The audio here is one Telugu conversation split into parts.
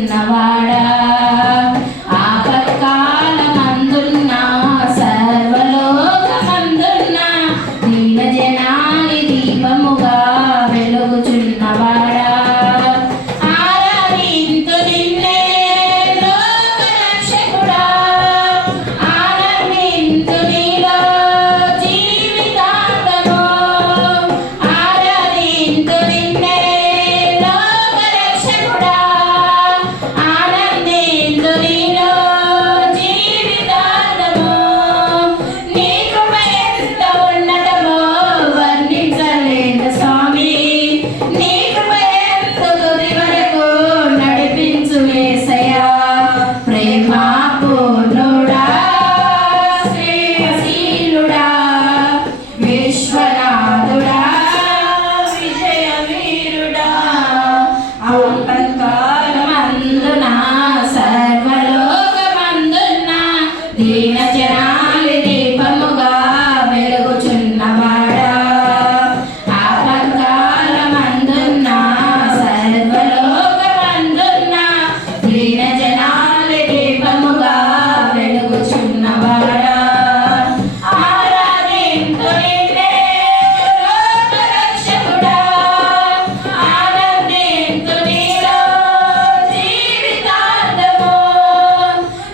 వెలుగుచున్నవాడా ఆపత్కాలమందున్న సర్వలోకమందున్న దీన జనాని దీపముగా వెలుగుచున్నవాడా ఆరాధింతు నిన్నే లోకరక్షకుడా ఆనందింతు నీలో జీవితాంతము ఆరాధింతు నిన్నే లోకరక్షకుడా ఆనందింతు నీలో జీవితాంతము నీ కృప ఎంత ఉన్నతమో వర్ణించలేను స్వామి నీ కృప ఎంత తుది వరకు నడిపించు యేసయ్యా ప్రేమ పూర్ణుడా స్నేహశీలుడా విశ్వనాథుడా విజయ వీరుడా ఆపత్కాలమందున సర్వలోకమందున్న దీన జనాలి దీపముగా వెలుగుచున్నవాడా ఆపత్కాలమందున్న సర్వలోకమందున్న దీన జనాలి దీపముగా వెలుగుచున్నవాడా ఆరాధింతు నిన్నే లోకరక్షకుడా ఆనందింతు నీలో జీవితాంతము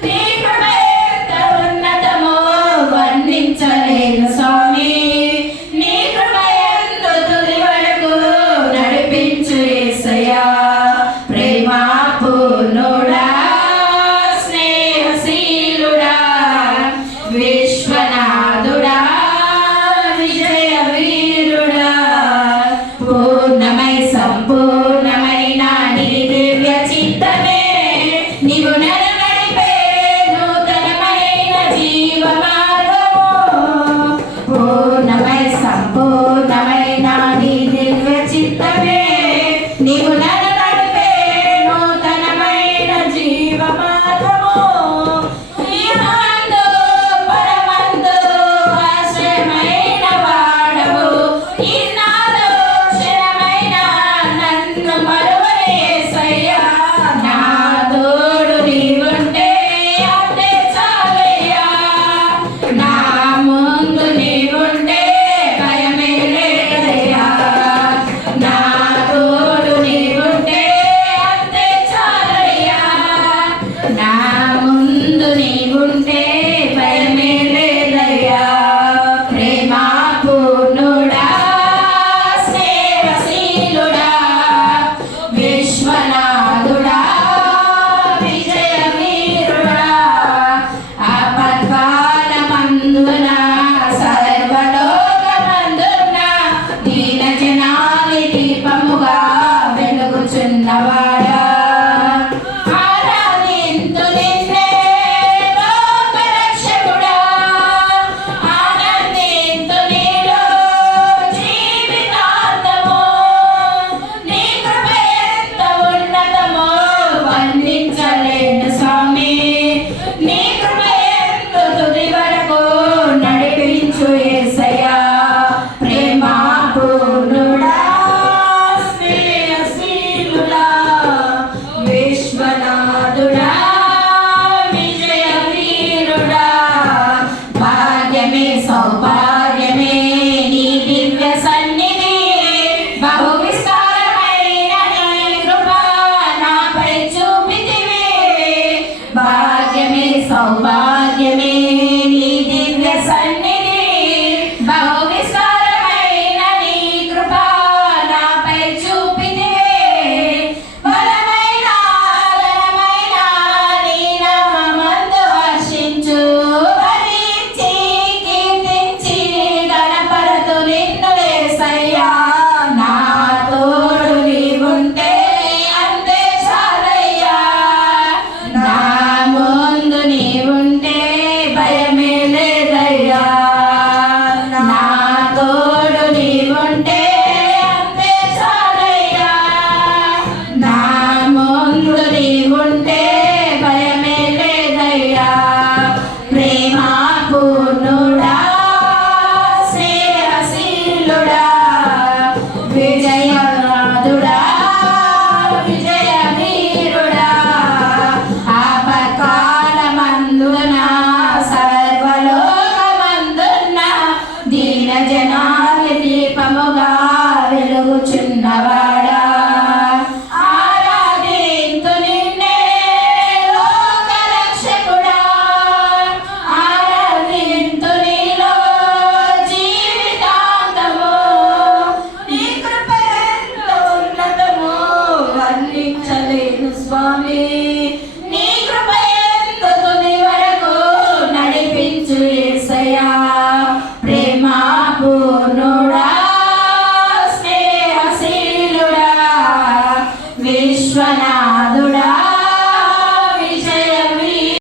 నీ కృప ఎంత ఉన్నతమో వర్ణించలేను స్వామి నీ కృప ఎంత తుది వరకు నడిపించు యేసయ్యా ప్రేమ పూర్ణుడా స్నేహశీలుడా విశ్వనాథుడా విజయ వీరుడా పూర్ణమై సంపూర్ణమైన నీ దివ్య చిత్తమే నీవు